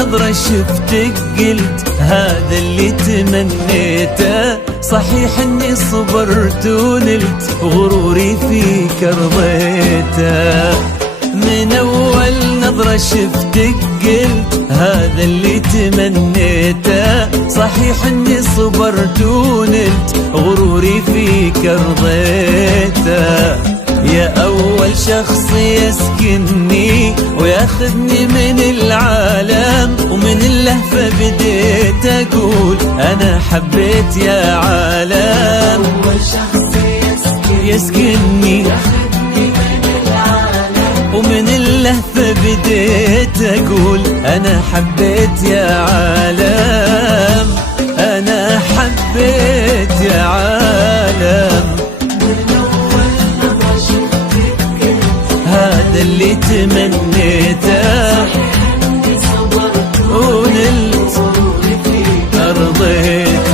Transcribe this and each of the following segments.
نظرة شفتك قلت هذا اللي تمنيته. صحيح اني صبرت ونلت غروري فيك رضيته. من اول نظرة شفتك قلت هذا اللي تمنيته. صحيح اني صبرت ونلت غروري فيك رضيته. يا أول شخص يسكنني وياخذني من العالم، ومن اللهفة بديت أقول أنا حبيت يا عالم. أول شخص يسكنني من العالم، ومن اللهفة بديت أقول أنا حبيت يا عالم. أنا حبيت يا عالم. هذا اللي تمنيته ونلت رضيته.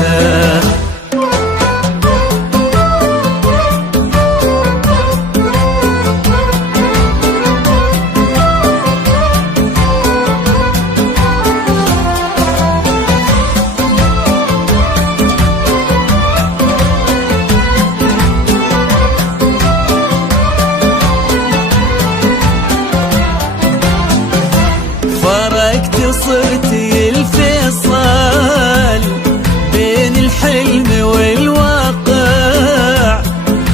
صرتي الفيصل بين الحلم والواقع،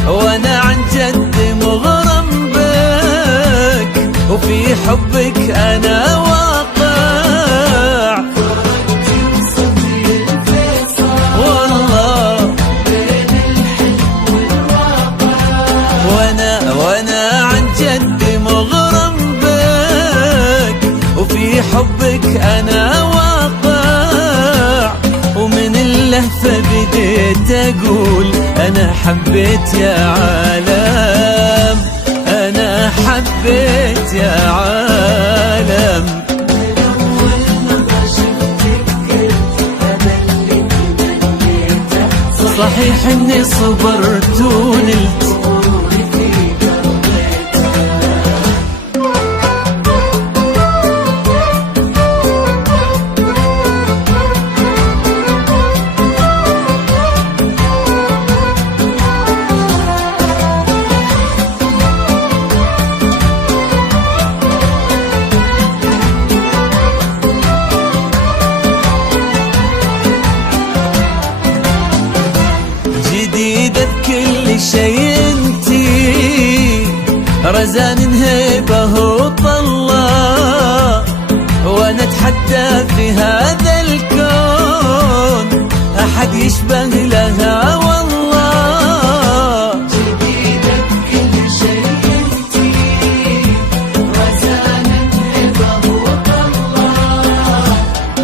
وانا عن جد مغرم بك وفي حبك انا واقع. والله بين الحلم والواقع، وانا عن جد مغرم بك وفي حبك أنا واقع. ومن اللهفة بديت أقول أنا حبيت يا عالم. أنا حبيت يا عالم. من أول نظرة شفتك قلت هذا اللي تمنيته. صحيح إني صبرت ونلت غروري فيك رضيته. جديدة بكل شي انتي، رزان هيبة وطلة، وانا اتحدى في هذا الكون احد يشبه لها والله. جديدة بكل شي انتي، رزان هيبة وطلة،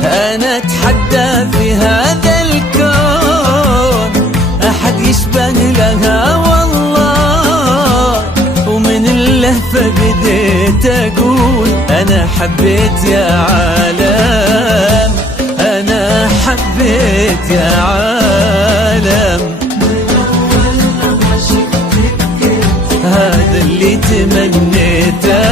انا اتحدى في هذا الكون احد يشبه لها والله. ومن اللهفة بديت اقول انا حبيت يا عالم. انا حبيت يا عالم. من أول نظرة شفتك قلت هذا اللي تمنيته